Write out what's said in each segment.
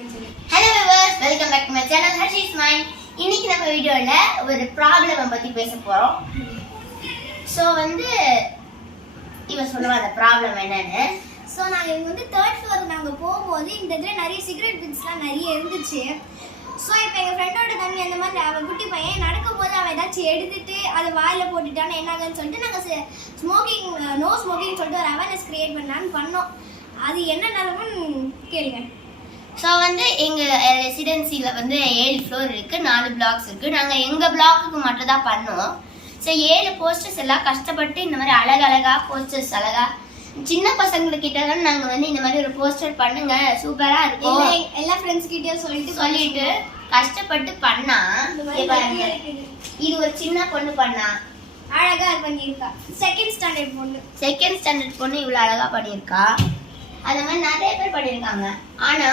Hello viewers, welcome back to my channel Harsh's Mind. இன்னைக்கு நம்ம வீடியோல ஒரு ப்ராப்ளம் பத்தி பேச போறோம். சோ இவ சொல்லுவா அந்த ப்ராப்ளம் என்னன்னு. சோ நாங்க வந்து 3rd floor நாங்க போகும்போது இந்த இடத்துல நிறைய சிகரெட் பின்ஸ்லாம் நிறைய இருந்துச்சு. சோ இப்போ எங்க ஃப்ரெண்டோட தம்பி அந்த மாதிரி அவ குட்டி பையன் நடக்கும்போது அவன் ஏதாச்சும் எடுத்துட்டு அதை வாயில போட்டுட்டான்னு என்ன ஆகுன்னு சொல்லிட்டு நாங்க ஸ்மோக்கிங் நோ ஸ்மோக்கிங் சொல்லிட்டு ஒரு அவேர்னஸ் கிரியேட் பண்ணோம். அது என்ன நடக்கும்னு கேளுங்க. ஸோ எங்க ரெசிடென்சில 7 ஃப்ளோர் இருக்கு, 4 பிளாக்ஸ் இருக்கு. நாங்க எங்க பிளாக்குக்கு மட்டும் தான் பண்ணுவோம். ஸோ 7 போஸ்டர்ஸ் எல்லாம் கஷ்டப்பட்டு இந்த மாதிரி அழகழகா போஸ்டர்ஸ் அழகா சின்ன பசங்கக்கிட்ட தான் நாங்க இந்த மாதிரி ஒரு போஸ்டர் பண்ணுங்க சூப்பரா இருக்கும் எல்லா ஃப்ரெண்ட்ஸ் கிட்டயும் சொல்லிட்டு கஷ்டப்பட்டு பண்ணா. இது ஒரு சின்ன பொண்ணு பண்ணா அழகா பண்ணியிருக்கா. செகண்ட் ஸ்டாண்டர்ட் பொண்ணு இவ்வளவு அழகா பண்ணியிருக்கா. அந்த மாதிரி நிறைய பேர் பண்ணியிருக்காங்க. ஆனா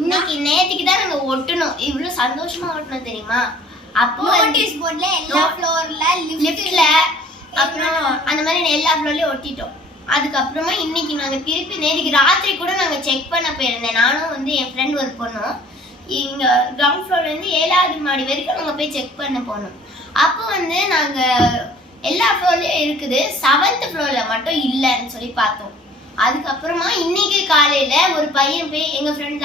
இன்னைக்கு நேத்துக்கு தான் நாங்க ஒட்டணும். இவ்வளவு சந்தோஷமா ஒட்டணும் தெரியுமா? அப்போ நோட்டீஸ் போர்ட்ல எல்லா ஃப்ளோர்ல லிஃப்ட்ல அப்புறம் அந்த மாதிரி எல்லா ஃப்ளோர்லயும் ஒட்டிட்டோம். அதுக்கப்புறமா இன்னைக்கு நாங்க திருப்பி நேற்றுக்கு ராத்திரி கூட நாங்க செக் பண்ண போயிருந்தேன். நானும் என் ஃப்ரெண்ட் ஒரு பொண்ணும் இங்க கிரவுண்ட் ஃப்ளோர்ல இருந்து 7வது மாடி வரைக்கும் நாங்க போய் செக் பண்ண போனோம். அப்போ நாங்க எல்லா ஃப்ளோர்லயும் இருக்குது, 7th ஃப்ளோர்ல மட்டும் இல்லைன்னு சொல்லி பார்த்தோம். அதுக்கப்புறமா இன்னைக்கு காலையில ஒரு பையன் போய் எங்க ஃப்ரெண்ட்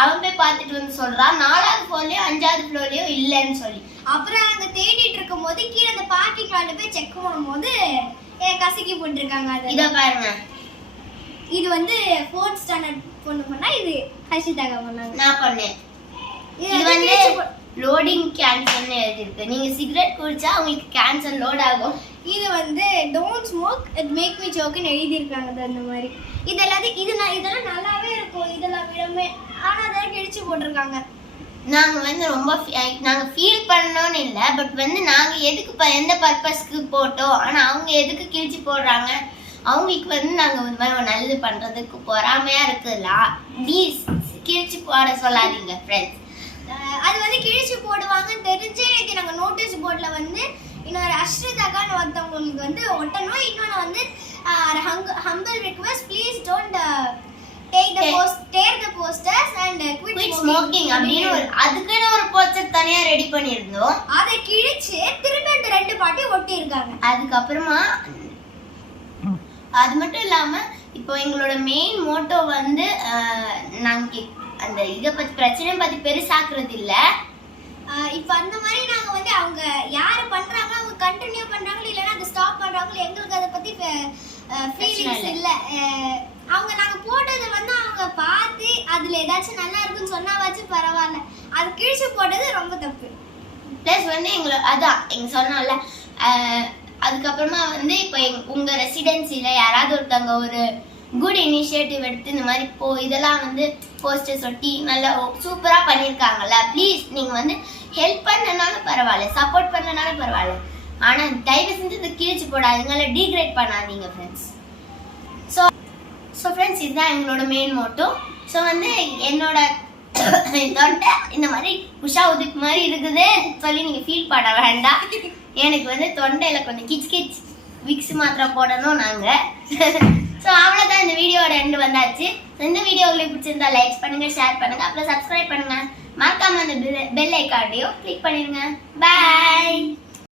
அவன் போய் பார்த்துட்டு சொல்றான் 4வது ஃப்ளோர்லயும் 5வது ஃப்ளோர்லயும் இல்லைன்னு சொல்லி. அப்புறம் அங்க தேடிட்டு இருக்கும் போது கீழே அந்த பார்க்கிங் லாட்ல போய் செக் பண்ணும்போது கசக்கி போட்டுருக்காங்க. இத பாருங்க, இது 4th ஸ்டாண்டர்ட் பொண்ணு பண்ணா, இது ஹர்ஷிதாங்க பண்ணாங்க. நான் பண்ணேன். இது லோடிங் கேன்சர்னு எழுதிருக்கு. நீங்க சிகரெட் குடிச்சா உங்களுக்கு கேன்சர் லோட் ஆகும். இது don't smoke it make me ஜோக்னு எழுதி இருக்காங்க. அந்த மாதிரி இதெல்லாம் இதெல்லாம் நல்லாவே இருக்கும் இதெல்லாம் விடமே. ஆனா அதெல்லாம் கிழிச்சு போட்டிருக்காங்க. நாங்க ரொம்ப நாங்க ஃபீல் பண்ணணும்னு இல்ல, பட் நாங்க எதுக்கு எந்த பர்பஸ்க்கு போட்டோம், ஆனா அவங்க எதுக்கு கிழிச்சு போடுறாங்க. அவங்களுக்கு நாங்க இந்த மாதிரி ஒரு நல்லது பண்றதுக்கு பொறாமையா இருக்குல்ல. ப்ளீஸ் கிழிச்சு போட சொல்லாதீங்க ஃப்ரெண்ட்ஸ். அது கிழிச்சு போடுவாங்கன்னு தெரிஞ்சே நாங்க நோட்டீஸ் போர்ட்ல இன்னொரு அஷ்ரிதாக்கான்னு ஒருத்தவங்களுக்கு ஒட்டணும். இன்னொன்னு humble request, please don't tear the posters and quit smoking அப்படினு அதுக்குன்னு ஒரு போஸ்டர் தனியா ரெடி பண்ணிருந்தோம். அதை கிழிச்சு திரும்ப 2 பாட்டி ஒட்டி இருக்காங்க. அதுக்கப்புறமா அது மட்டும் இல்லாம இப்போ எங்களோட மெயின் மோட்டோ நாங்க அந்த இத பத்தி பிரச்சனை பத்தி பெருசாக்குறது இல்ல. இப்போ அந்த மாதிரி நாங்க அவங்க யாரு பண்றாங்களோ அவங்க கண்டினியூ பண்றாங்களோ இல்லனா அதை ஸ்டாப் பண்றாங்களோ எங்களுக்கு அதை பத்தி ஃபீலிங்ஸ் இல்ல. அவங்க நாங்க போட்டது அவங்க பார்த்து அதுல ஏதாச்சும் நல்லா இருக்குன்னு சொன்னாவாச்சும் பரவாயில்ல. அது கிழிச்சு போட்டது ரொம்ப தப்பு. பிளஸ் அதான் எங்க சொன்னோம்ல. அதுக்கப்புறமா இப்போ உங்க ரெசிடென்சில யாராவது ஒருத்தவங்க ஒரு குட் இனிஷியேட்டிவ் எடுத்து இந்த மாதிரி இதெல்லாம் போஸ்டர்ஸ் ஒட்டி நல்லா சூப்பரா பண்ணியிருக்காங்கல்ல. ப்ளீஸ் நீங்க ஹெல்ப் பண்ணனாலும் பரவாயில்ல, சப்போர்ட் பண்ணனாலும் பரவாயில்ல, ஆனா தயவு செஞ்சு இதை கிழிச்சு போடாதீங்க, டீக்ரேட் பண்ணாதீங்க ஃப்ரெண்ட்ஸ். ஸோ ஃப்ரெண்ட்ஸ், இதுதான் எங்களோட மெயின் மோட்டோ. ஸோ என்னோட தொண்டை இந்த மாதிரி உஷா உதுக்கு மாதிரி இருக்குது சொல்லி நீங்க ஃபீல் பண்ண வேண்டாம். எனக்கு தொண்டையில கொஞ்சம் கிச் விக்ஸ் மாத்திரை போடணும் நாங்க. ஸோ அவ்வளோதான், இந்த வீடியோட எண்டு வந்தாச்சு. இந்த வீடியோ உங்களுக்கு பிடிச்சிருந்தா லைக் பண்ணுங்க, ஷேர் பண்ணுங்க, அப்புறம் சப்ஸ்கிரைப் பண்ணுங்க. மறக்காம அந்த பெல் ஐக்கானையும் கிளிக் பண்ணிடுங்க. பாய்.